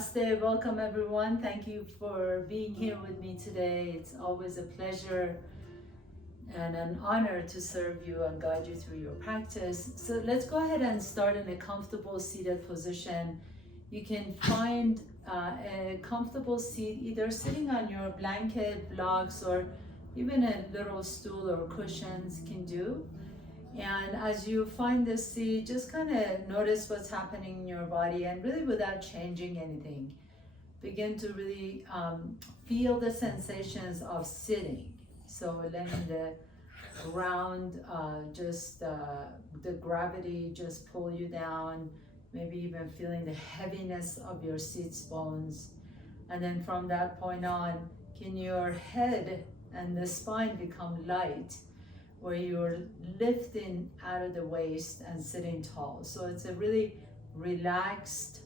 Namaste, welcome everyone. Thank you for being here with me today. It's always a pleasure and an honor to serve you and guide you through your practice. So let's go ahead and start in a comfortable seated position. You can find a comfortable seat either sitting on your blanket, blocks, or even a little stool or cushions can do. And as you find this seat, just kind of notice what's happening in your body and really without changing anything. Begin to really feel the sensations of sitting. So letting the ground, the gravity just pull you down, maybe even feeling the heaviness of your seat's bones. And then from that point on, can your head and the spine become light, where you're lifting out of the waist and sitting tall. So it's a really relaxed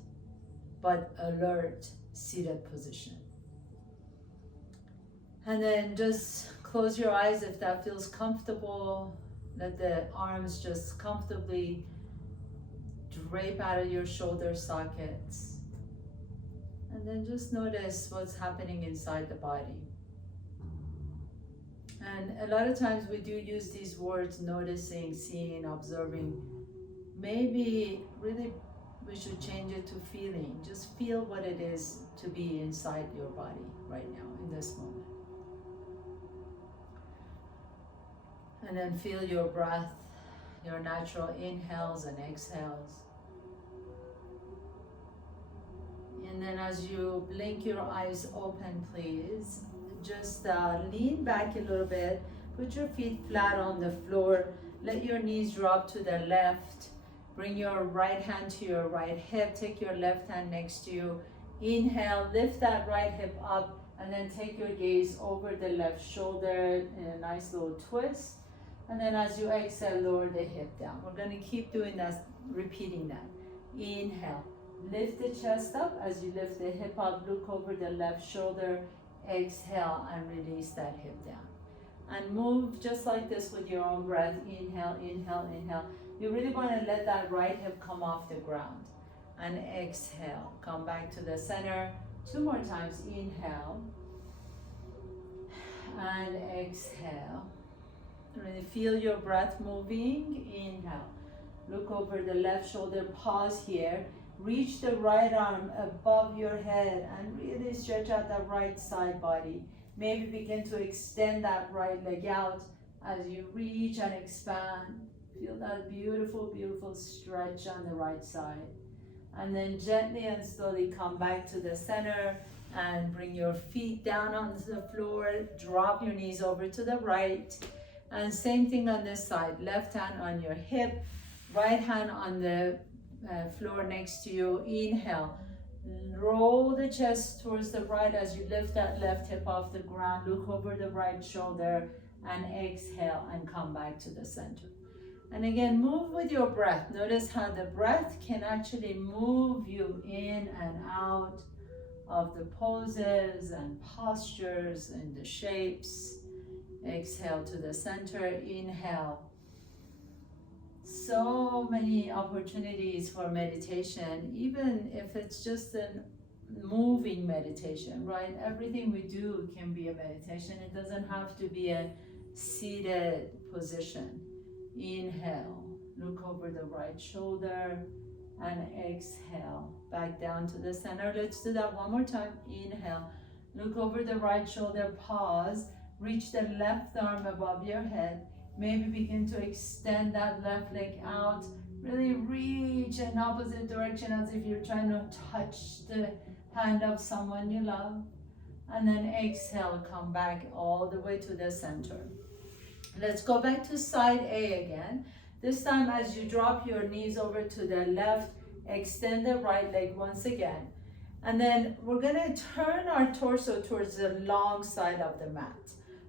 but alert seated position. And then just close your eyes if that feels comfortable. Let the arms just comfortably drape out of your shoulder sockets. And then just notice what's happening inside the body. And a lot of times we do use these words, noticing, seeing, observing. Maybe really we should change it to feeling. Just feel what it is to be inside your body right now, in this moment. And then feel your breath, your natural inhales and exhales. And then as you blink your eyes open, please, just lean back a little bit, put your feet flat on the floor, let your knees drop to the left, bring your right hand to your right hip, take your left hand next to you, inhale, lift that right hip up, and then take your gaze over the left shoulder in a nice little twist, and then as you exhale, lower the hip down. We're going to keep doing that, repeating that. Inhale, lift the chest up. As you lift the hip up, look over the left shoulder, exhale and release that hip down. And move just like this with your own breath. Inhale, inhale, inhale. You really want to let that right hip come off the ground. And exhale. Come back to the center. 2 more times. Inhale. And exhale. Really feel your breath moving. Inhale. Look over the left shoulder. Pause here. Reach the right arm above your head and really stretch out the right side body. Maybe begin to extend that right leg out as you reach and expand. Feel that beautiful, beautiful stretch on the right side. And then gently and slowly come back to the center and bring your feet down onto the floor. Drop your knees over to the right. And same thing on this side. Left hand on your hip, right hand on the floor next to you. Inhale, roll the chest towards the right as you lift that left hip off the ground. Look over the right shoulder and exhale and come back to the center. And again, move with your breath. Notice how the breath can actually move you in and out of the poses and postures and the shapes. Exhale to the center. Inhale. So many opportunities for meditation, even if it's just a moving meditation, right? Everything we do can be a meditation. It doesn't have to be a seated position. Inhale, look over the right shoulder and exhale, back down to the center. Let's do that one more time. Inhale, look over the right shoulder, pause, reach the left arm above your head. Maybe begin to extend that left leg out. Really reach in opposite direction as if you're trying to touch the hand of someone you love. And then exhale, come back all the way to the center. Let's go back to side A again. This time as you drop your knees over to the left, extend the right leg once again. And then we're gonna turn our torso towards the long side of the mat.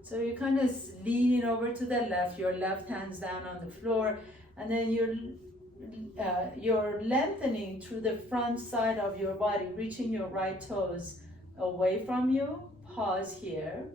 So you're kind of leaning over to the left, your left hand's down on the floor, and then you're lengthening through the front side of your body, reaching your right toes away from you. Pause here.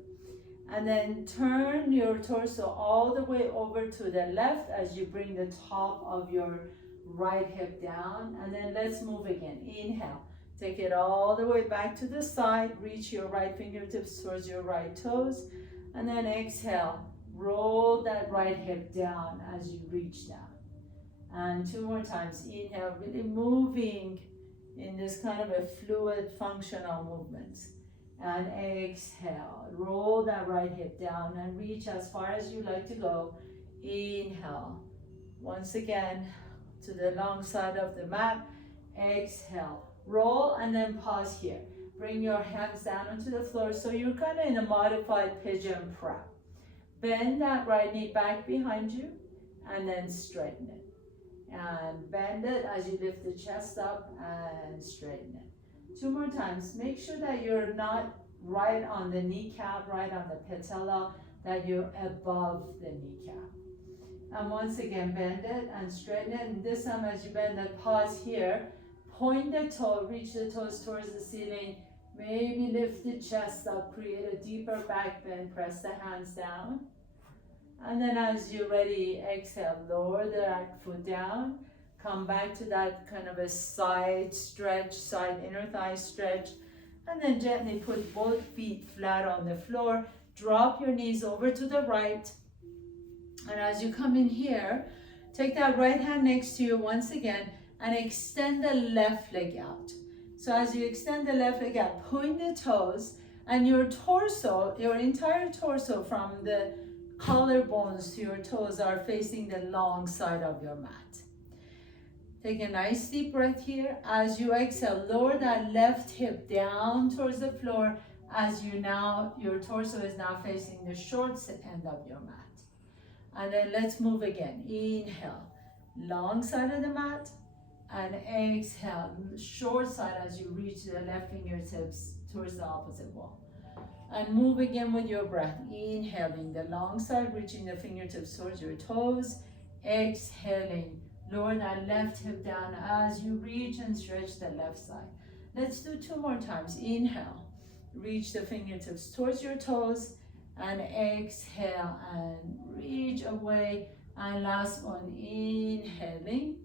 And then turn your torso all the way over to the left as you bring the top of your right hip down. And then let's move again. Inhale. Take it all the way back to the side. Reach your right fingertips towards your right toes. And then exhale. Roll that right hip down as you reach down. And 2 more times. Inhale, really moving in this kind of a fluid functional movement. And exhale. Roll that right hip down and reach as far as you like to go. Inhale. Once again, to the long side of the mat. Exhale. Roll and then pause here. Bring your hands down onto the floor so you're kind of in a modified pigeon prep. Bend that right knee back behind you and then straighten it. And bend it as you lift the chest up and straighten it. 2 more times. Make sure that you're not right on the kneecap, right on the patella, that you're above the kneecap. And once again, bend it and straighten it. And this time as you bend it, pause here. Point the toe, reach the toes towards the ceiling. Maybe lift the chest up, create a deeper back bend, press the hands down. And then as you're ready, exhale, lower the right foot down. Come back to that kind of a side stretch, side inner thigh stretch. And then gently put both feet flat on the floor. Drop your knees over to the right. And as you come in here, take that right hand next to you once again and extend the left leg out. So as you extend the left leg out, point the toes and your torso, your entire torso from the collarbones to your toes are facing the long side of your mat. Take a nice deep breath here. As you exhale, lower that left hip down towards the floor as your torso is now facing the short end of your mat. And then let's move again. Inhale, long side of the mat, and exhale, short side as you reach the left fingertips towards the opposite wall. And move again with your breath. Inhaling the long side, reaching the fingertips towards your toes. Exhaling, lower that left hip down as you reach and stretch the left side. Let's do 2 more times. Inhale, reach the fingertips towards your toes. And exhale and reach away. And last one, inhaling.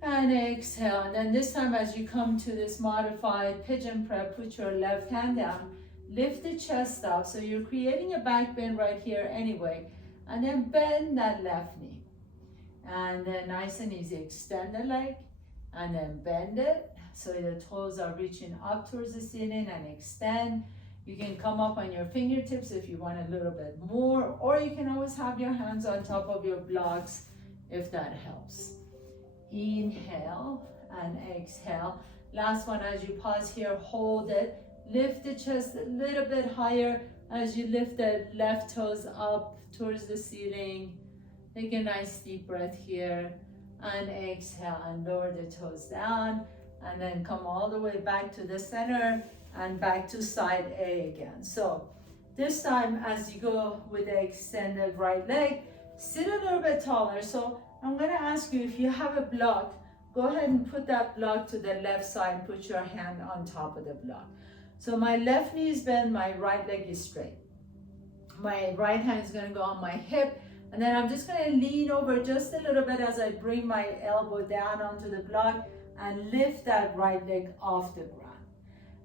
And exhale. And then this time as you come to this modified pigeon prep, put your left hand down. Lift the chest up. So you're creating a back bend right here anyway. And then bend that left knee. And then nice and easy, extend the leg. And then bend it. So the toes are reaching up towards the ceiling and extend. You can come up on your fingertips if you want a little bit more, or you can always have your hands on top of your blocks if that helps. Inhale and exhale. Last one, as you pause here, hold it. Lift the chest a little bit higher as you lift the left toes up towards the ceiling. Take a nice deep breath here and exhale and lower the toes down, and then come all the way back to the center and back to side A again. So this time as you go with the extended right leg, sit a little bit taller. So I'm gonna ask you, if you have a block, go ahead and put that block to the left side and put your hand on top of the block. So my left knee is bent, my right leg is straight. My right hand is gonna go on my hip, and then I'm just gonna lean over just a little bit as I bring my elbow down onto the block and lift that right leg off the ground.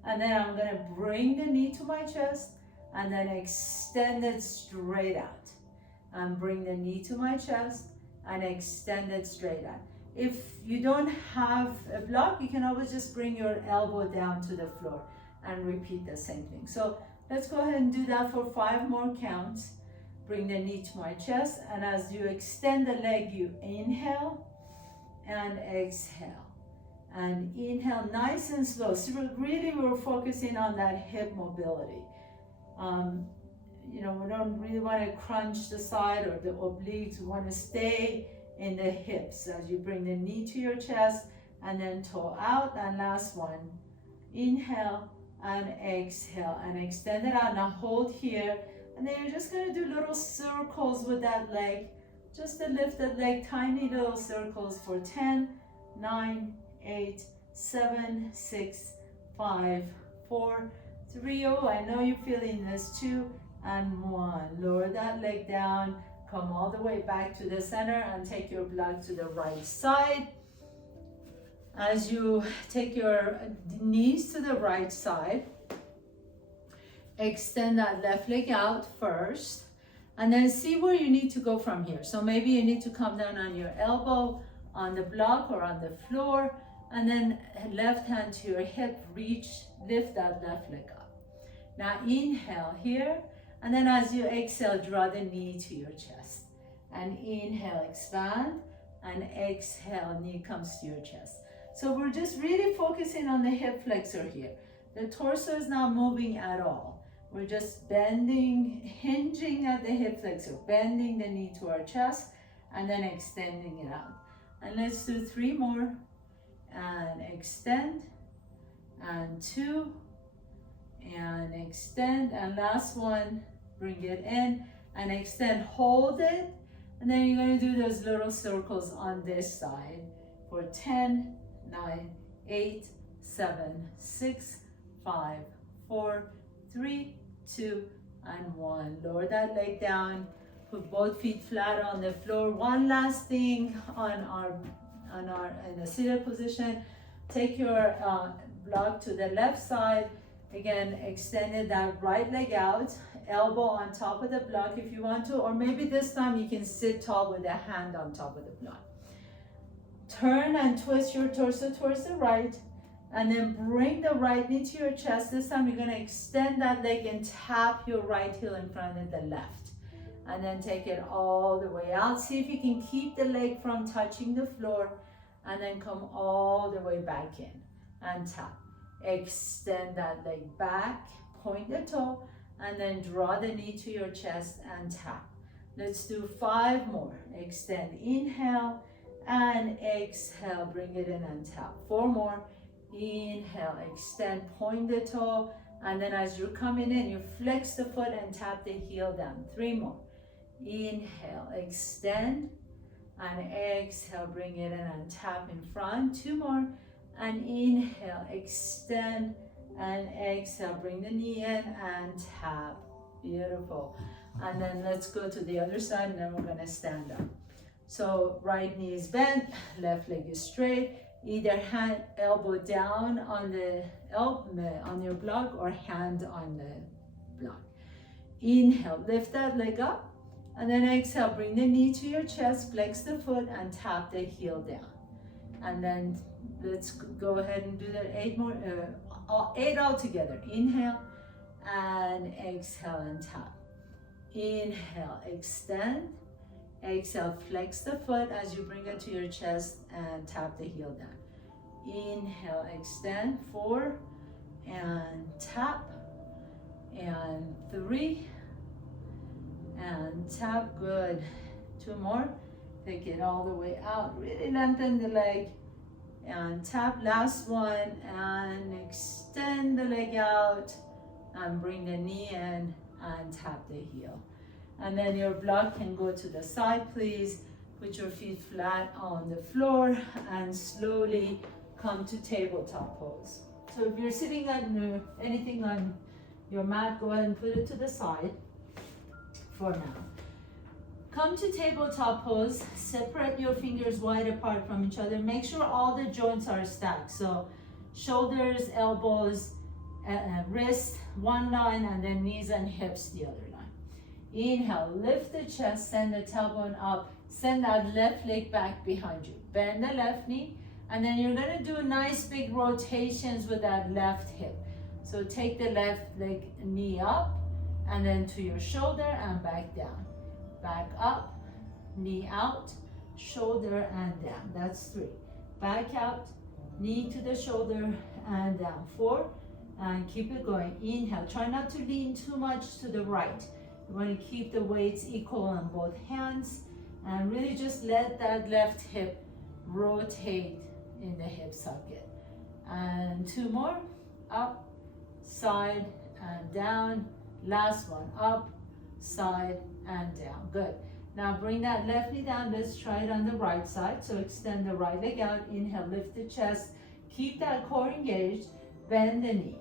And then I'm gonna bring the knee to my chest and then extend it straight out. And bring the knee to my chest and extend it straight out. If you don't have a block, you can always just bring your elbow down to the floor and repeat the same thing. So let's go ahead and do that for 5 more counts. Bring the knee to my chest, and as you extend the leg, you inhale and exhale. And inhale nice and slow. So really we're focusing on that hip mobility. We don't really want to crunch the side or the obliques. We want to stay in the hips as you bring the knee to your chest and then toe out. And last one, inhale and exhale and extend it out. Now hold here, and then you're just going to do little circles with that leg. Just to lift that leg, tiny little circles for 10, 9, 8, 7, 6, 5, 4, 3, I know you're feeling this, 2, and 1. Lower that leg down, come all the way back to the center and take your block to the right side. As you take your knees to the right side, extend that left leg out first, and then see where you need to go from here. So maybe you need to come down on your elbow, on the block or on the floor, and then left hand to your hip, reach, lift that left leg up. Now inhale here, and then as you exhale, draw the knee to your chest. And inhale, expand, and exhale, knee comes to your chest. So we're just really focusing on the hip flexor here. The torso is not moving at all. We're just bending, hinging at the hip flexor, bending the knee to our chest, and then extending it out. And let's do 3 more. And extend, and 2, and extend, and last one, bring it in, and extend, hold it, and then you're going to do those little circles on this side for 10, 9, 8, 7, 6, 5, 4, 3, 2, and 1. Lower that leg down, put both feet flat on the floor. One last thing in a seated position, take your block to the left side. Again, extended that right leg out, elbow on top of the block if you want to, or maybe this time you can sit tall with a hand on top of the block. Turn and twist your torso towards the right, and then bring the right knee to your chest. This time you're going to extend that leg and tap your right heel in front of the left, and then take it all the way out. See if you can keep the leg from touching the floor, and then come all the way back in and tap. Extend that leg back, point the toe, and then draw the knee to your chest and tap. Let's do 5 more. Extend, inhale, and exhale, bring it in and tap. 4 more. Inhale, extend, point the toe, and then as you're coming in, you flex the foot and tap the heel down. 3 more. Inhale, extend, and exhale, bring it in and tap in front. 2 more. And inhale, extend, and exhale, bring the knee in and tap. Beautiful. And then let's go to the other side, and then we're going to stand up. So right knee is bent, left leg is straight. Either hand, elbow down on the on your block, or hand on the block. Inhale, lift that leg up, and then exhale, bring the knee to your chest, flex the foot, and tap the heel down. And then let's go ahead and do that 8 more, 8 all together. Inhale and exhale and tap. Inhale, extend. Exhale, flex the foot as you bring it to your chest and tap the heel down. Inhale, extend, 4, and tap, and 3, and tap, good. 2 more. Take it all the way out, really lengthen the leg, and tap, last one, and extend the leg out, and bring the knee in, and tap the heel. And then your block can go to the side, please. Put your feet flat on the floor, and slowly come to tabletop pose. So if you're sitting on anything on your mat, go ahead and put it to the side for now. Come to tabletop pose, separate your fingers wide apart from each other. Make sure all the joints are stacked. So shoulders, elbows, wrists, one line, and then knees and hips the other line. Inhale, lift the chest, send the tailbone up, send that left leg back behind you. Bend the left knee, and then you're gonna do nice big rotations with that left hip. So take the left leg knee up, and then to your shoulder and back down. Back up, knee out, shoulder and down. That's 3. Back out, knee to the shoulder and down. 4, and keep it going. Inhale, try not to lean too much to the right. You want to keep the weights equal on both hands, and really just let that left hip rotate in the hip socket. And 2 more, up, side, and down. Last one, up, side, and down. Good. Now bring that left knee down. Let's try it on the right side. So extend the right leg out. Inhale, lift the chest. Keep that core engaged. Bend the knee.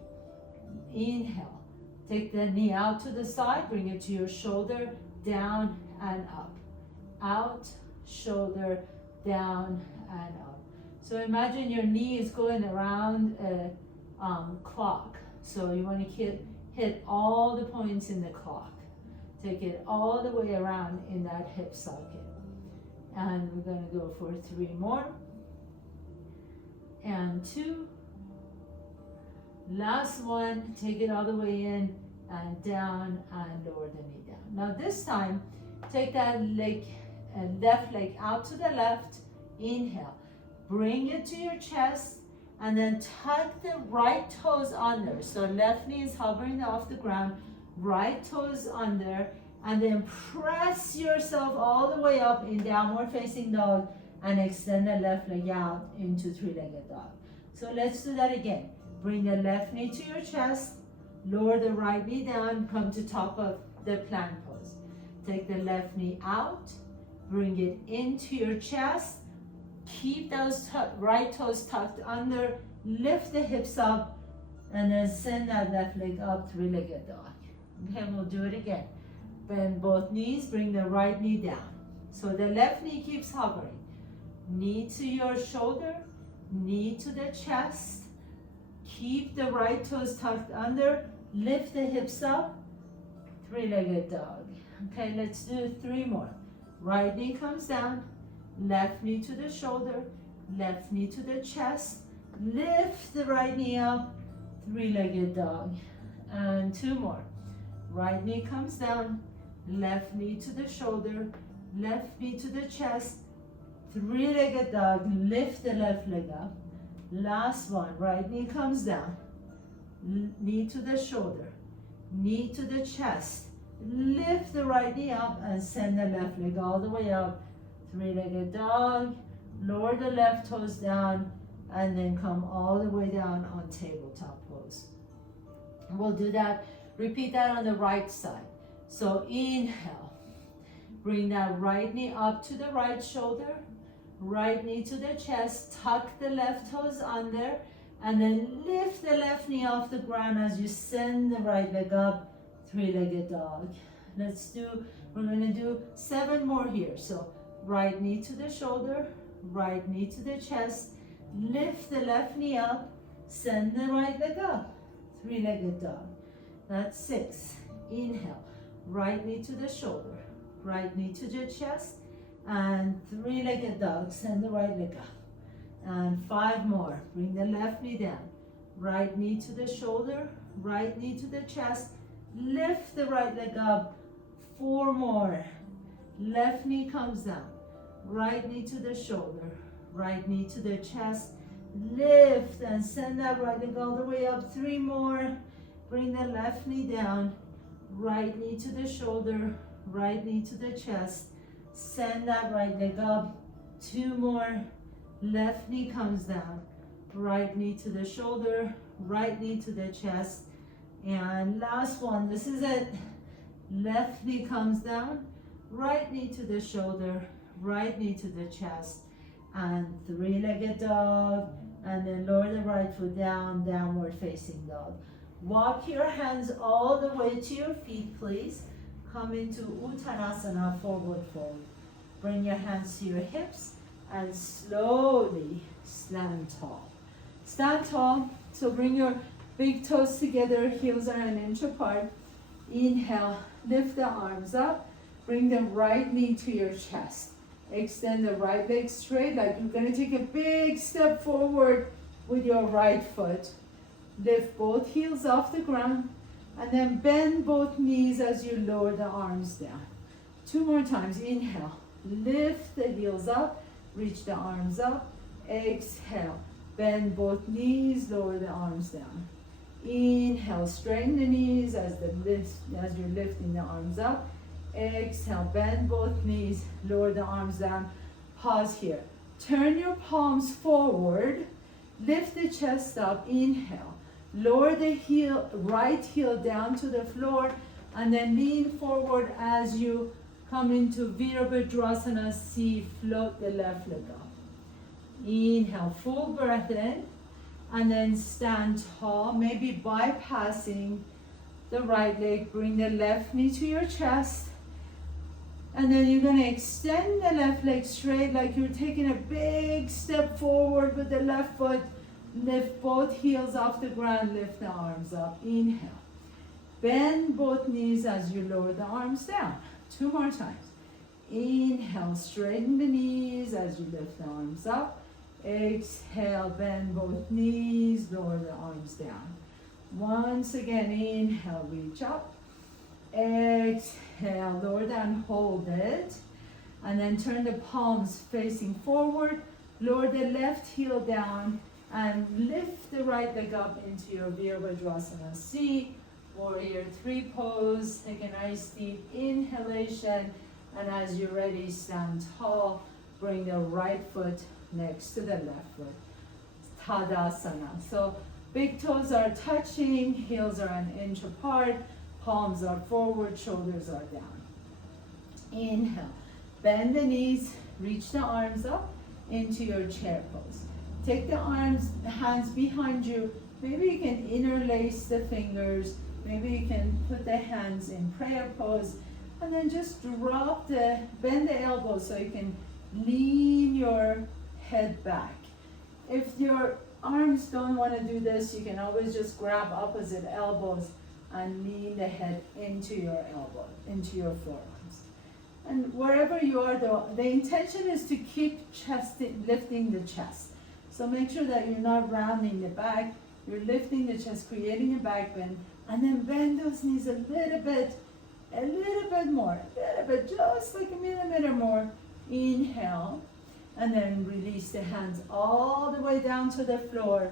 Inhale. Take the knee out to the side. Bring it to your shoulder. Down and up. Out, shoulder, down and up. So imagine your knee is going around a clock. So you want to hit all the points in the clock. Take it all the way around in that hip socket. And we're going to go for 3 more. And 2. Last one, take it all the way in and down and lower the knee down. Now this time, take that leg, left leg out to the left. Inhale. Bring it to your chest and then tuck the right toes under. So left knee is hovering off the ground, right toes under, and then press yourself all the way up in downward facing dog and extend the left leg out into 3-legged dog. So let's do that again. Bring the left knee to your chest, lower the right knee down, come to top of the plank pose. Take the left knee out, bring it into your chest, keep those right toes tucked under, lift the hips up, and then send that left leg up, 3-legged dog. Okay, we'll do it again. Bend both knees, bring the right knee down. So the left knee keeps hovering. Knee to your shoulder, knee to the chest. Keep the right toes tucked under, lift the hips up, 3-legged dog. Okay, let's do 3 more. Right knee comes down, left knee to the shoulder, left knee to the chest, lift the right knee up, 3-legged dog. And 2 more. Right knee comes down, left knee to the shoulder, left knee to the chest, 3-legged dog, lift the left leg up. Last one, right knee comes down, knee to the shoulder, knee to the chest, lift the right knee up and send the left leg all the way up, 3-legged dog, lower the left toes down, and then come all the way down on tabletop pose. We'll do that, repeat that on the right side. So inhale, bring that right knee up to the right shoulder, right knee to the chest, tuck the left toes under, and then lift the left knee off the ground as you send the right leg up, 3-legged dog. We're gonna do 7 more here. So right knee to the shoulder, right knee to the chest, lift the left knee up, send the right leg up, 3-legged dog. That's 6. Inhale, right knee to the shoulder, right knee to the chest, and 3-legged dog, send the right leg up. And 5 more, bring the left knee down, right knee to the shoulder, right knee to the chest, lift the right leg up. 4 more, left knee comes down, right knee to the shoulder, right knee to the chest, lift and send that right leg all the way up. 3 more, bring the left knee down, right knee to the shoulder, right knee to the chest, send that right leg up. 2 more, left knee comes down, right knee to the shoulder, right knee to the chest, and last one, this is it. Left knee comes down, right knee to the shoulder, right knee to the chest, and 3-legged dog, and then lower the right foot down, downward facing dog. Walk your hands all the way to your feet, please. Come into Uttanasana, forward fold. Bring your hands to your hips and slowly stand tall. Stand tall, so bring your big toes together, heels are 1 inch apart. Inhale, lift the arms up, bring the right knee to your chest. Extend the right leg straight, like you're gonna take a big step forward with your right foot. Lift both heels off the ground, and then bend both knees as you lower the arms down. 2 more times, inhale, lift the heels up, reach the arms up, exhale, bend both knees, lower the arms down. Inhale, straighten the knees as you're lifting the arms up. Exhale, bend both knees, lower the arms down. Pause here. Turn your palms forward, lift the chest up, inhale. Lower the heel, right heel down to the floor, and then lean forward as you come into Virabhadrasana C, float the left leg up. Inhale, full breath in, and then stand tall, maybe bypassing the right leg. Bring the left knee to your chest, And then you're gonna extend the left leg straight like you're taking a big step forward with the left foot. Lift both heels off the ground, lift the arms up. Inhale. Bend both knees as you lower the arms down. 2 more times. Inhale, straighten the knees as you lift the arms up. Exhale, bend both knees, lower the arms down. Once again, inhale, reach up. Exhale, lower down, hold it. And then turn the palms facing forward. Lower the left heel down and lift the right leg up into your Virabhadrasana C. Warrior 3 pose. Take a nice deep inhalation. And as you're ready, stand tall. Bring the right foot next to the left foot. Tadasana. So big toes are touching, heels are an inch apart. Palms are forward, shoulders are down. Inhale, bend the knees, reach the arms up into your chair pose. Take the hands behind you. Maybe you can interlace the fingers. Maybe you can put the hands in prayer pose. And then just bend the elbows so you can lean your head back. If your arms don't want to do this, you can always just grab opposite elbows and lean the head into your into your forearms. And wherever you are, the intention is to keep lifting the chest. So make sure that you're not rounding the back, you're lifting the chest, creating a back bend, and then bend those knees a little bit more, just like a millimeter more. Inhale, and then release the hands all the way down to the floor.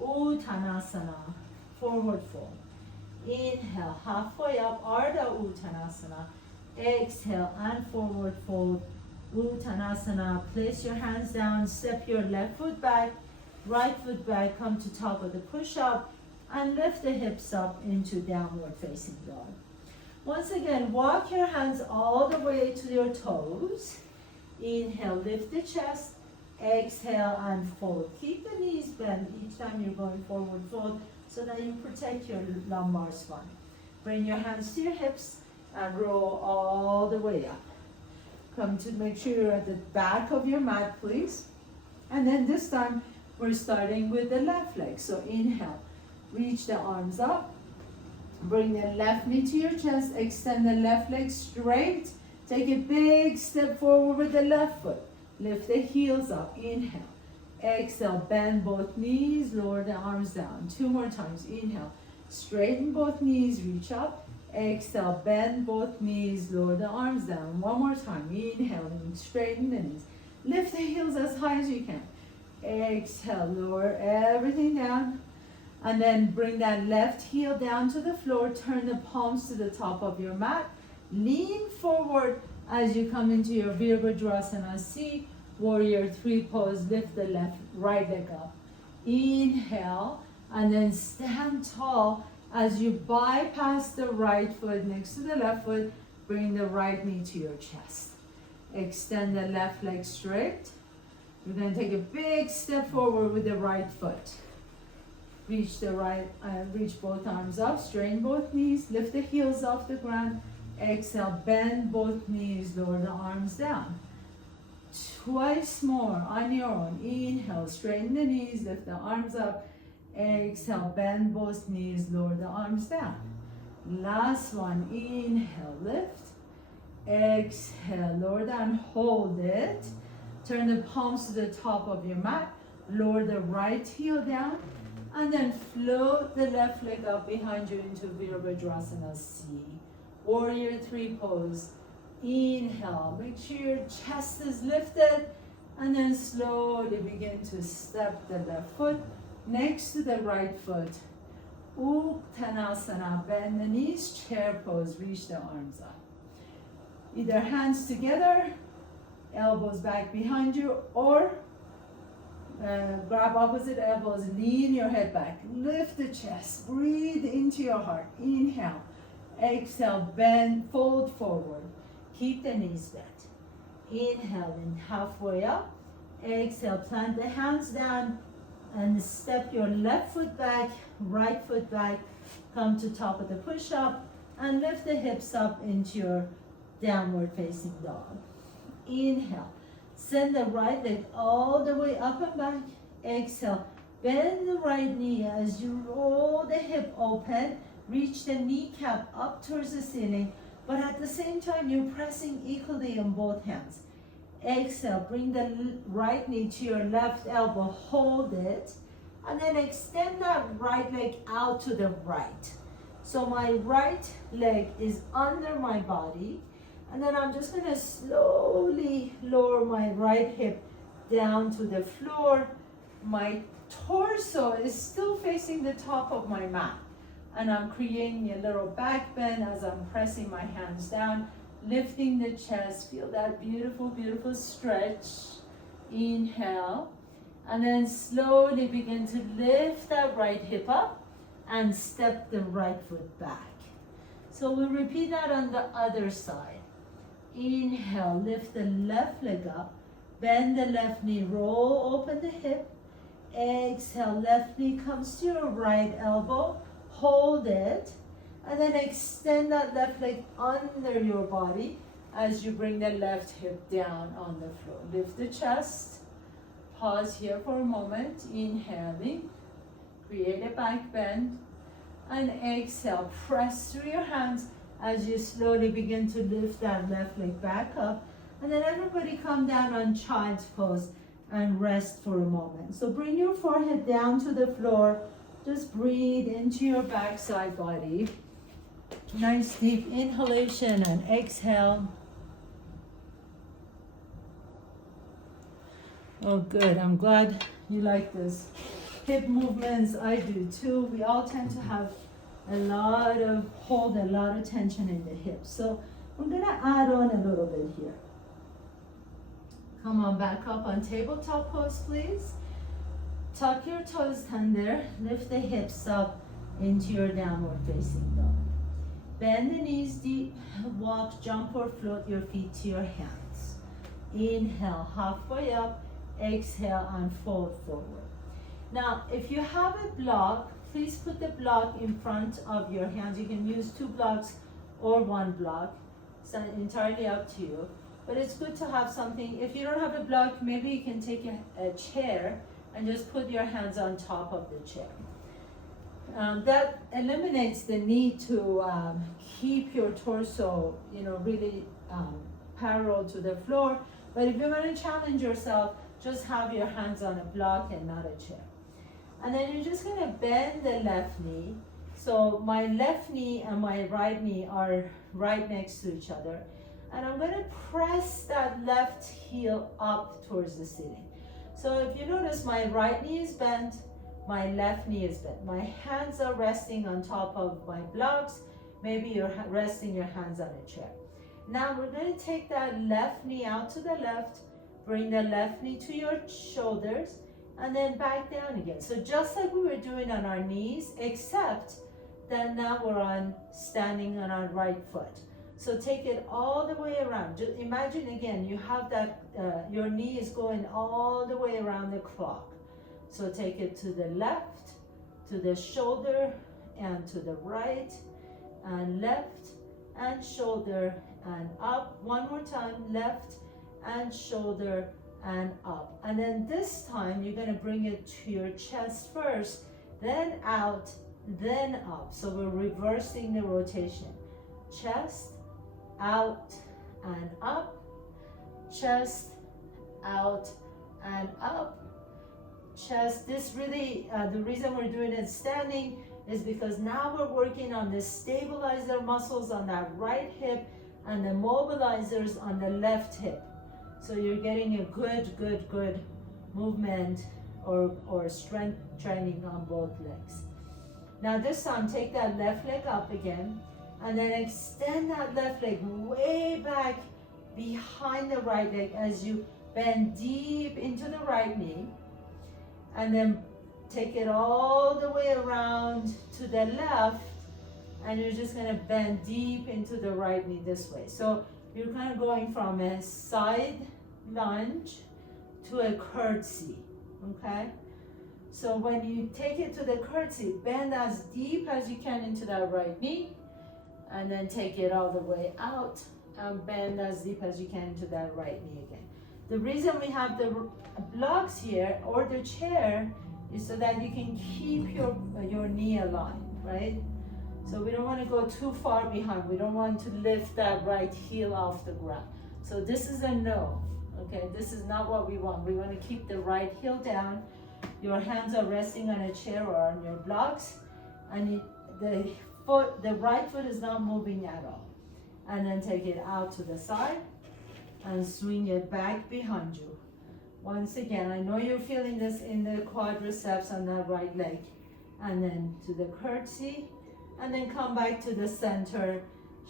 Uttanasana, forward fold. Inhale, halfway up, Ardha Uttanasana. Exhale and forward fold. Uttanasana, place your hands down, step your left foot back, right foot back, come to top of the push-up, and lift the hips up into downward facing dog. Once again, walk your hands all the way to your toes. Inhale, lift the chest. Exhale and fold. Keep the knees bent each time you're going forward fold so that you protect your lumbar spine. Bring your hands to your hips and roll all the way up. Come to make sure you're at the back of your mat, please. And then this time, we're starting with the left leg. So inhale, reach the arms up. Bring the left knee to your chest. Extend the left leg straight. Take a big step forward with the left foot. Lift the heels up. Inhale. Exhale. Bend both knees. Lower the arms down. 2 more times. Inhale. Straighten both knees. Reach up. Exhale. Bend both knees. Lower the arms down. 1 more time. Inhaling. Straighten the knees. Lift the heels as high as you can. Exhale. Lower everything down. And then bring that left heel down to the floor. Turn the palms to the top of your mat. Lean forward as you come into your Virabhadrasana C, Warrior 3 pose. Lift the right leg up. Inhale, and then stand tall as you bypass the right foot next to the left foot. Bring the right knee to your chest. Extend the left leg straight. You're going to take a big step forward with the right foot. Reach both arms up, straighten both knees, lift the heels off the ground. Exhale, bend both knees, lower the arms down. Twice more on your own. Inhale, straighten the knees, lift the arms up. Exhale, bend both knees, lower the arms down. Last one, inhale, lift. Exhale, lower down, hold it. Turn the palms to the top of your mat. Lower the right heel down. And then float the left leg up behind you into Virabhadrasana C. Warrior 3 pose. Inhale, make sure your chest is lifted, and then slowly begin to step the left foot next to the right foot. Uttanasana, bend the knees, chair pose, reach the arms up. Either hands together, elbows back behind you, or grab opposite elbows, lean your head back, lift the chest, breathe into your heart. Inhale, exhale, bend, fold forward. Keep the knees bent. Inhale in halfway up. Exhale, plant the hands down and step your left foot back, right foot back. Come to top of the push-up and lift the hips up into your downward facing dog. Inhale, send the right leg all the way up and back. Exhale, bend the right knee as you roll the hip open. Reach the kneecap up towards the ceiling, but at the same time, you're pressing equally on both hands. Exhale, bring the right knee to your left elbow, hold it, and then extend that right leg out to the right. So my right leg is under my body, and then I'm just gonna slowly lower my right hip down to the floor. My torso is still facing the top of my mat, and I'm creating a little back bend as I'm pressing my hands down, lifting the chest. Feel that beautiful, beautiful stretch. Inhale, and then slowly begin to lift that right hip up and step the right foot back. So we'll repeat that on the other side. Inhale, lift the left leg up, bend the left knee, roll open the hip. Exhale, left knee comes to your right elbow, hold it, and then extend that left leg under your body as you bring the left hip down on the floor. Lift the chest, pause here for a moment, inhaling, create a back bend, and exhale, press through your hands as you slowly begin to lift that left leg back up, and then everybody come down on child's pose and rest for a moment. So bring your forehead down to the floor, just breathe into your backside body. Nice deep inhalation and exhale. Oh good, I'm glad you like this. Hip movements, I do too. We all tend to have hold a lot of tension in the hips. So I'm gonna add on a little bit here. Come on back up on tabletop pose, please. Tuck your toes under, lift the hips up into your downward facing dog. Bend the knees deep, walk, jump or float your feet to your hands. Inhale, halfway up, exhale and fold forward. Now, if you have a block, please put the block in front of your hands. You can use 2 blocks or 1 block. It's entirely up to you. But it's good to have something. If you don't have a block, maybe you can take a chair and just put your hands on top of the chair. That eliminates the need to keep your torso, really parallel to the floor. But if you're going to challenge yourself, just have your hands on a block and not a chair. And then you're just going to bend the left knee. So my left knee and my right knee are right next to each other. And I'm going to press that left heel up towards the ceiling. So if you notice, my right knee is bent, my left knee is bent. My hands are resting on top of my blocks. Maybe you're resting your hands on a chair. Now we're going to take that left knee out to the left, bring the left knee to your shoulders, and then back down again. So just like we were doing on our knees, except that now we're standing on our right foot. So take it all the way around. Just imagine again, you have that, your knee is going all the way around the clock. So take it to the left, to the shoulder, and to the right, and left, and shoulder, and up. One more time, left, and shoulder, and up. And then this time, you're gonna bring it to your chest first, then out, then up. So we're reversing the rotation. Chest, out, and up. Chest, out, and up. Chest, this really, the reason we're doing it standing is because now we're working on the stabilizer muscles on that right hip and the mobilizers on the left hip. So you're getting a good movement or strength training on both legs. Now this time, take that left leg up again, and then extend that left leg way back behind the right leg as you bend deep into the right knee, and then take it all the way around to the left, and you're just gonna bend deep into the right knee this way. So you're kind of going from a side lunge to a curtsy, okay? So when you take it to the curtsy, bend as deep as you can into that right knee, and then take it all the way out and bend as deep as you can into that right knee again. The reason we have the blocks here or the chair is so that you can keep your knee aligned, right? So we don't want to go too far behind. We don't want to lift that right heel off the ground. So this is a no, okay? This is not what we want. We want to keep the right heel down. Your hands are resting on a chair or on your blocks, and the right foot is not moving at all. And then take it out to the side and swing it back behind you. Once again, I know you're feeling this in the quadriceps on that right leg. And then to the curtsy, and then come back to the center.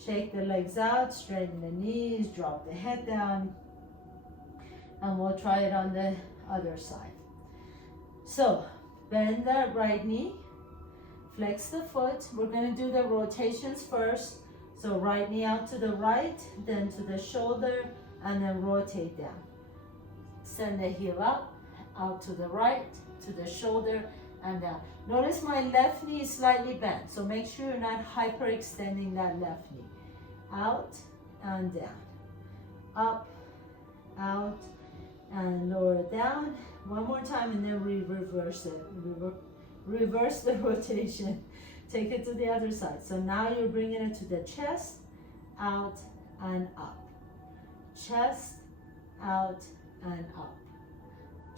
Shake the legs out, straighten the knees, drop the head down. And we'll try it on the other side. So, bend that right knee, flex the foot. We're gonna do the rotations first. So right knee out to the right, then to the shoulder, and then rotate down. Send the heel up, out to the right, to the shoulder, and down. Notice my left knee is slightly bent, so make sure you're not hyperextending that left knee. Out and down. Up, out, and lower it down. One more time, and then we reverse it. Reverse the rotation. Take it to the other side. So now you're bringing it to the chest, out and up. Chest, out and up.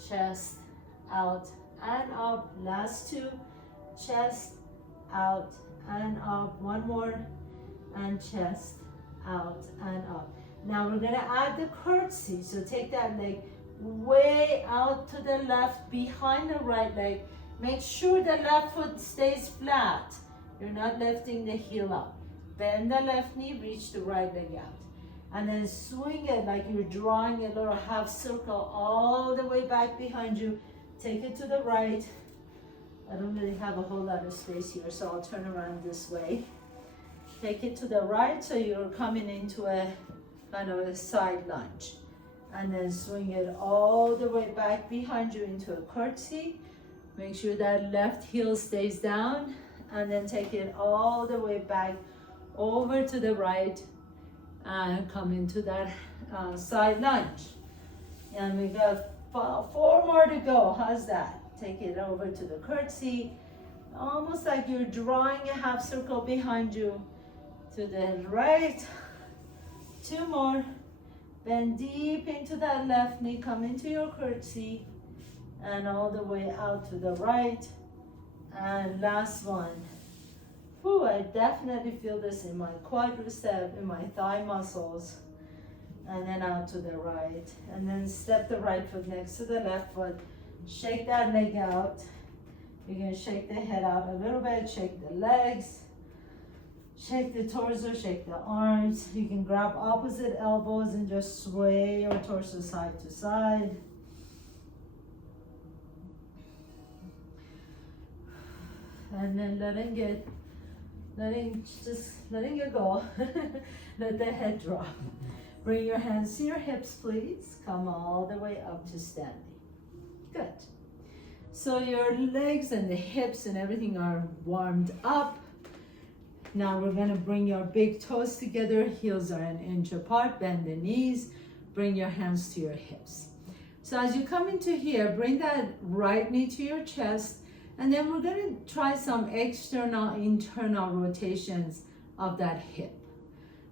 Chest, out and up. Last two. Chest, out and up. One more. And chest, out and up. Now we're gonna add the curtsy. So take that leg way out to the left behind the right leg. Make sure the left foot stays flat. You're not lifting the heel up. Bend the left knee, reach the right leg out. And then swing it like you're drawing a little half circle all the way back behind you. Take it to the right. I don't really have a whole lot of space here, so I'll turn around this way. Take it to the right, so you're coming into a kind of a side lunge. And then swing it all the way back behind you into a curtsy. Make sure that left heel stays down, and then take it all the way back over to the right and come into that side lunge. And we got 4 more to go. How's that? Take it over to the curtsy, almost like you're drawing a half circle behind you to the right. 2 more. Bend deep into that left knee, come into your curtsy, and all the way out to the right. And last one. Whew, I definitely feel this in my quadricep, in my thigh muscles. And then out to the right. And then step the right foot next to the left foot. Shake that leg out. You're gonna shake the head out a little bit, shake the legs. Shake the torso, shake the arms. You can grab opposite elbows and just sway your torso side to side. And then letting it go. Let the head drop. Bring your hands to your hips, please. Come all the way up to standing. Good. So your legs and the hips and everything are warmed up. Now we're gonna bring your big toes together, heels are 1 inch apart, bend the knees, bring your hands to your hips. So as you come into here, bring that right knee to your chest, and then we're gonna try some external, internal rotations of that hip.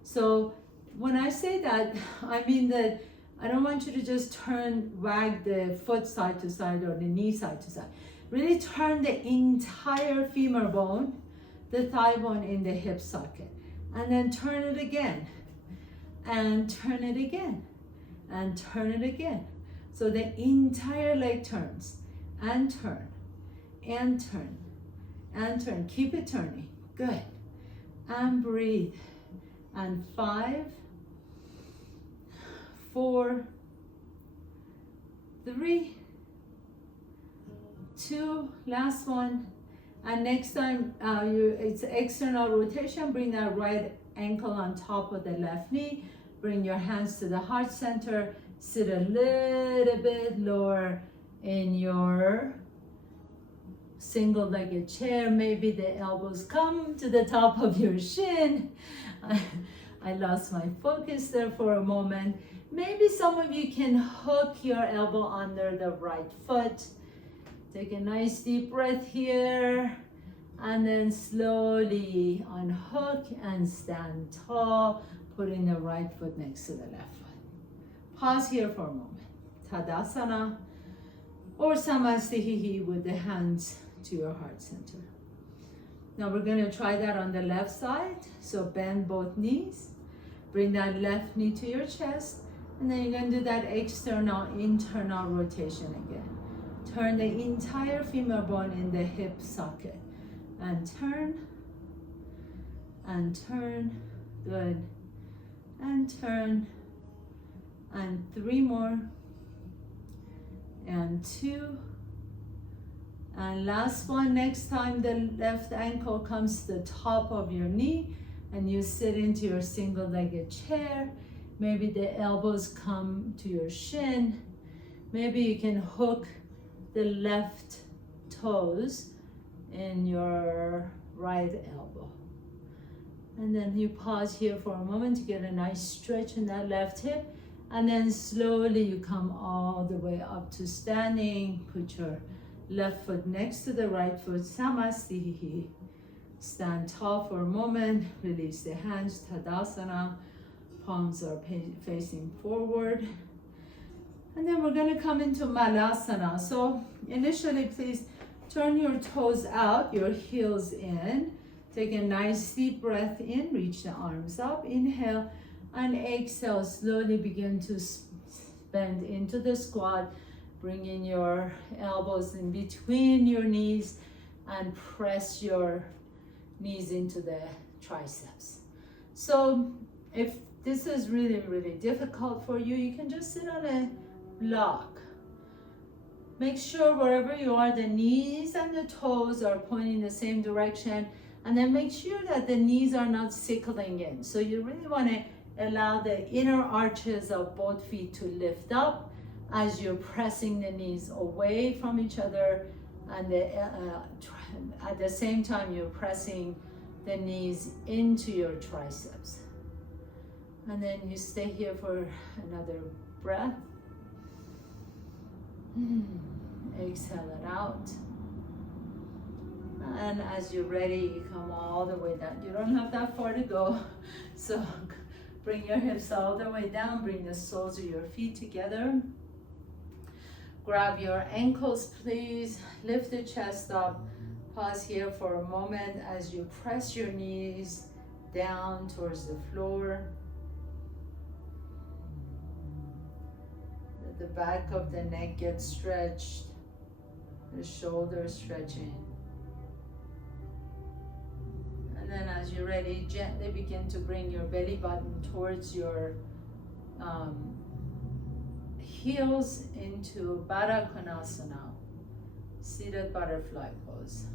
So when I say that, I mean that I don't want you to just wag the foot side to side or the knee side to side. Really turn the entire femur bone, the thigh bone in the hip socket, and then turn it again, and turn it again, and turn it again. So the entire leg turns, and turn, and turn, and turn. Keep it turning. Good. And breathe. And 5, 4, 3, 2, last one. And next time it's external rotation, bring that right ankle on top of the left knee. Bring your hands to the heart center. Sit a little bit lower in your single-legged chair. Maybe the elbows come to the top of your shin. I lost my focus there for a moment. Maybe some of you can hook your elbow under the right foot. Take a nice deep breath here. And then slowly unhook and stand tall, putting the right foot next to the left foot. Pause here for a moment. Tadasana or Samasthiti with the hands to your heart center. Now we're going to try that on the left side. So bend both knees. Bring that left knee to your chest. And then you're going to do that external, internal rotation again. Turn the entire femur bone in the hip socket. And turn. And turn. Good. And turn. And 3 more. And 2. And last one, next time the left ankle comes to the top of your knee and you sit into your single-legged chair, maybe the elbows come to your shin. Maybe you can hook the left toes in your right elbow. And then you pause here for a moment to get a nice stretch in that left hip. And then slowly you come all the way up to standing. Put your left foot next to the right foot, Samasthiti. Stand tall for a moment, release the hands, Tadasana. Palms are facing forward. And then we're gonna come into Malasana. So initially, please turn your toes out, your heels in. Take a nice deep breath in, reach the arms up, inhale, and exhale, slowly begin to bend into the squat. Bring in your elbows in between your knees and press your knees into the triceps. So if this is really, really difficult for you, you can just sit on a block. Make sure wherever you are, the knees and the toes are pointing the same direction, and then make sure that the knees are not sickling in. So you really want to allow the inner arches of both feet to lift up as you're pressing the knees away from each other, and at the same time you're pressing the knees into your triceps. And then you stay here for another breath. Exhale it out. And as you're ready, you come all the way down. You don't have that far to go. So bring your hips all the way down. Bring the soles of your feet together. Grab your ankles, please. Lift the chest up. Pause here for a moment as you press your knees down towards the floor. Let the back of the neck get stretched. The shoulders stretching. And then as you're ready, gently begin to bring your belly button towards your heels into Baddha Konasana, seated butterfly pose.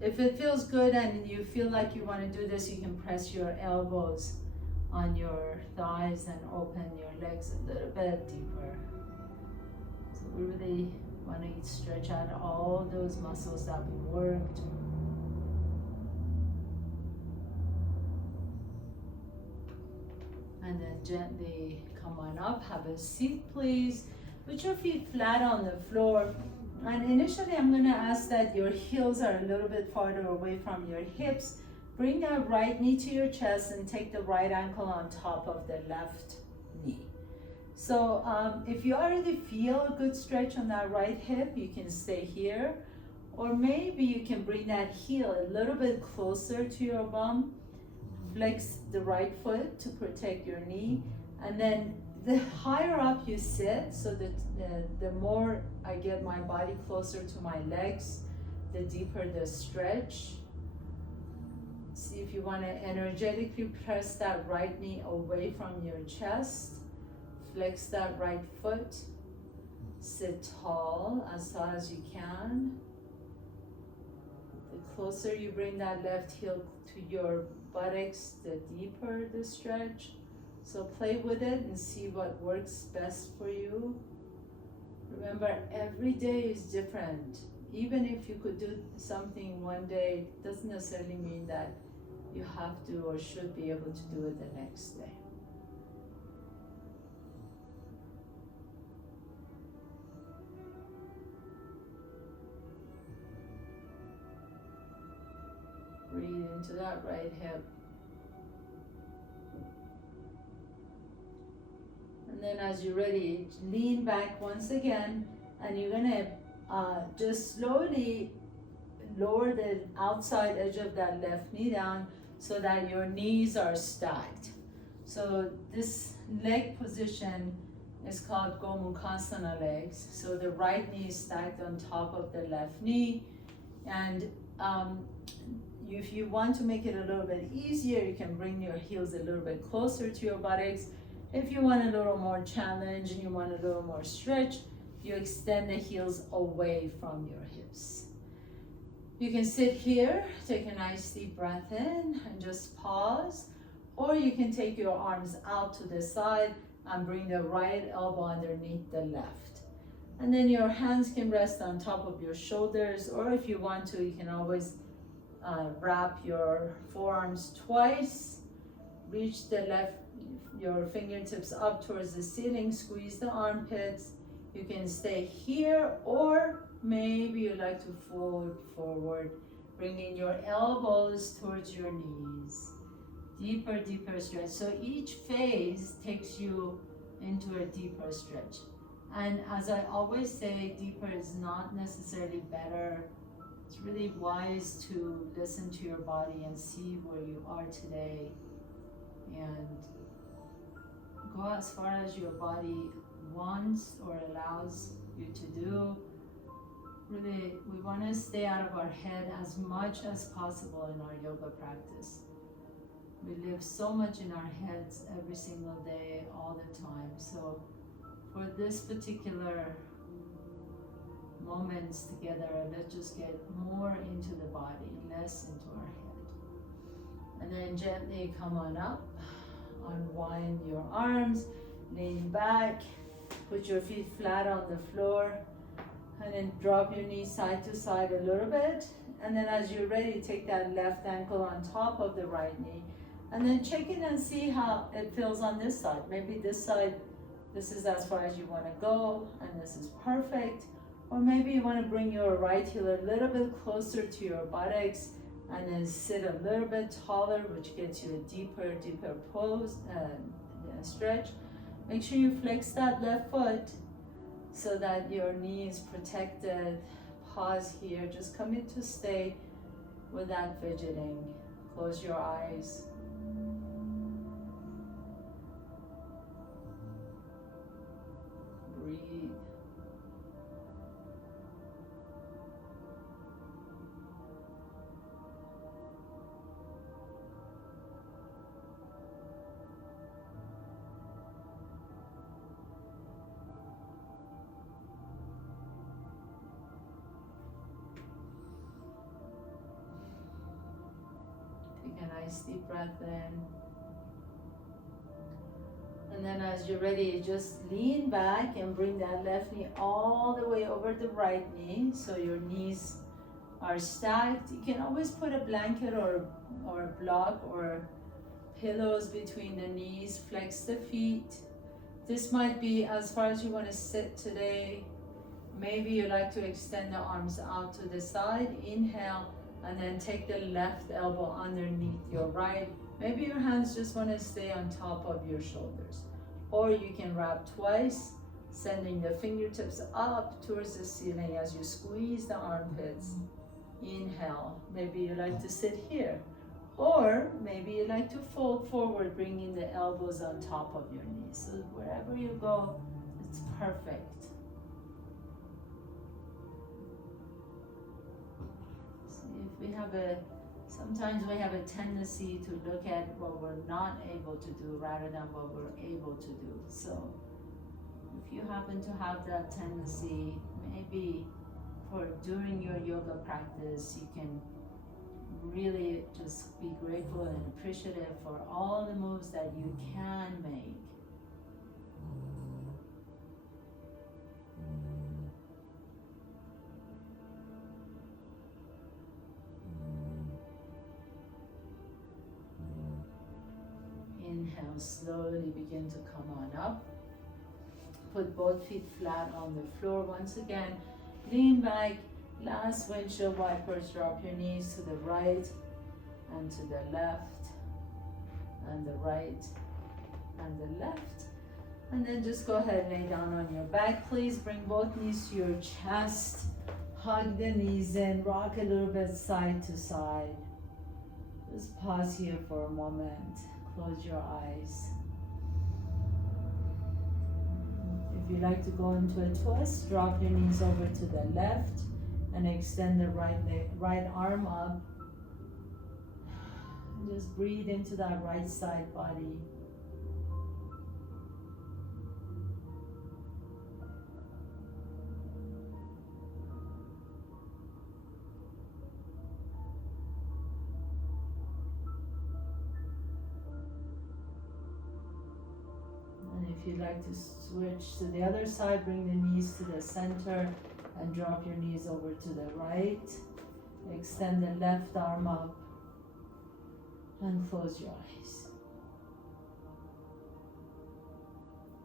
If it feels good and you feel like you want to do this, you can press your elbows on your thighs and open your legs a little bit deeper. So we really want to stretch out all those muscles that we worked. And then gently come on up, have a seat please. Put your feet flat on the floor. And initially I'm going to ask that your heels are a little bit farther away from your hips. Bring that right knee to your chest and take the right ankle on top of the left knee. So if you already feel a good stretch on that right hip, you can stay here. Or maybe you can bring that heel a little bit closer to your bum. Flex the right foot to protect your knee, and then the higher up you sit, so that the more I get my body closer to my legs, the deeper the stretch. See if you want to energetically press that right knee away from your chest. Flex that right foot. Sit tall as you can. The closer you bring that left heel to your buttocks, the deeper the stretch. So play with it and see what works best for you. Remember, every day is different. Even if you could do something one day, it doesn't necessarily mean that you have to or should be able to do it the next day. Breathe into that right hip. And then as you're ready, lean back once again, and you're gonna just slowly lower the outside edge of that left knee down so that your knees are stacked. So this leg position is called Gomukhasana legs. So the right knee is stacked on top of the left knee, and if you want to make it a little bit easier, you can bring your heels a little bit closer to your buttocks. If you want a little more challenge and you want a little more stretch, you extend the heels away from your hips. You can sit here, take a nice deep breath in and just pause, or you can take your arms out to the side and bring the right elbow underneath the left. And then your hands can rest on top of your shoulders, or if you want to, you can always wrap your forearms twice, reach your fingertips up towards the ceiling, squeeze the armpits. You can stay here, or maybe you like to fold forward, bringing your elbows towards your knees. Deeper, deeper stretch. So each phase takes you into a deeper stretch. And as I always say, deeper is not necessarily better. It's really wise to listen to your body and see where you are today and go as far as your body wants or allows you to do. Really, we want to stay out of our head as much as possible in our yoga practice. We live so much in our heads every single day, all the time. So for this particular moments together, let's just get more into the body, less into our head. And then gently come on up, unwind your arms, lean back, put your feet flat on the floor, and then drop your knees side to side a little bit. And then as you're ready, take that left ankle on top of the right knee, and then check in and see how it feels on this side. Maybe this side, this is as far as you want to go, and this is perfect. Or maybe you want to bring your right heel a little bit closer to your buttocks and then sit a little bit taller, which gets you a deeper, deeper pose and stretch. Make sure you flex that left foot so that your knee is protected. Pause here, just come into stay with that fidgeting. Close your eyes. Breathe. Take a nice deep breath in. And then as you're ready, just lean back and bring that left knee all the way over the right knee so your knees are stacked. You can always put a blanket or a block or pillows between the knees. Flex the feet. This might be as far as you want to sit today. Maybe you like to extend the arms out to the side. Inhale, and then take the left elbow underneath your right. Maybe your hands just want to stay on top of your shoulders. Or you can wrap twice, sending the fingertips up towards the ceiling as you squeeze the armpits. Inhale. Maybe you like to sit here. Or maybe you like to fold forward, bringing the elbows on top of your knees. So wherever you go, it's perfect. Sometimes we have a tendency to look at what we're not able to do rather than what we're able to do. So if you happen to have that tendency, maybe during your yoga practice, you can really just be grateful and appreciative for all the moves that you can make. slowly begin to come on up. Put both feet flat on the floor. Once again, lean back. Last windshield wipers. Drop your knees to the right and to the left, and the right and the left. And then just go ahead and lay down on your back. Please bring both knees to your chest. Hug the knees in. Rock a little bit side to side. Just pause here for a moment. Close your eyes. If you like to go into a twist, drop your knees over to the left and extend the right arm up. Just breathe into that right side body. If you'd like to switch to the other side, bring the knees to the center and drop your knees over to the right. Extend the left arm up and close your eyes.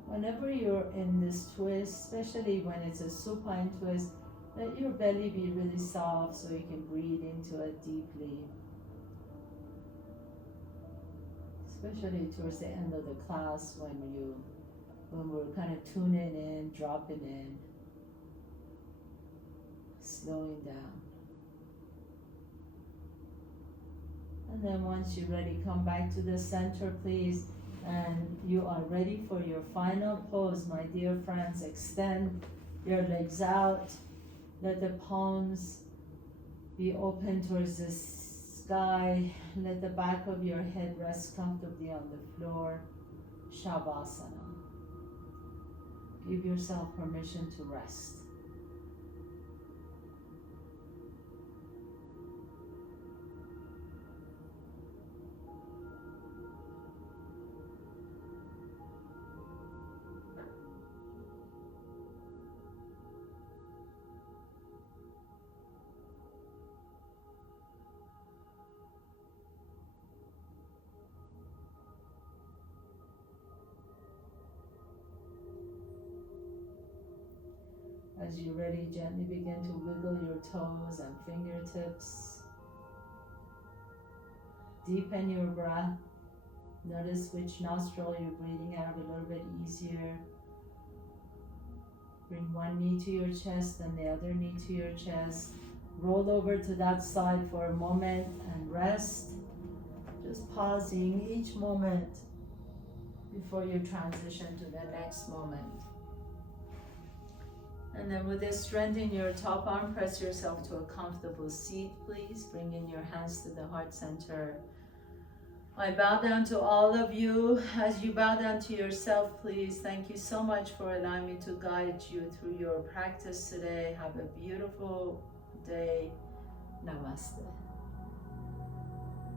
Whenever you're in this twist, especially when it's a supine twist, let your belly be really soft so you can breathe into it deeply. Especially towards the end of the class when we're kind of tuning in, dropping in, slowing down. And then once you're ready, come back to the center, please. And you are ready for your final pose, my dear friends. Extend your legs out. Let the palms be open towards the sky. Let the back of your head rest comfortably on the floor. Savasana. Give yourself permission to rest. As you're ready, gently begin to wiggle your toes and fingertips. Deepen your breath. Notice which nostril you're breathing out a little bit easier. Bring one knee to your chest and the other knee to your chest. Roll over to that side for a moment and rest. Just pausing each moment before you transition to the next moment. And then with this, strengthen your top arm, press yourself to a comfortable seat, please. Bring in your hands to the heart center. I bow down to all of you. As you bow down to yourself, please, thank you so much for allowing me to guide you through your practice today. Have a beautiful day. Namaste.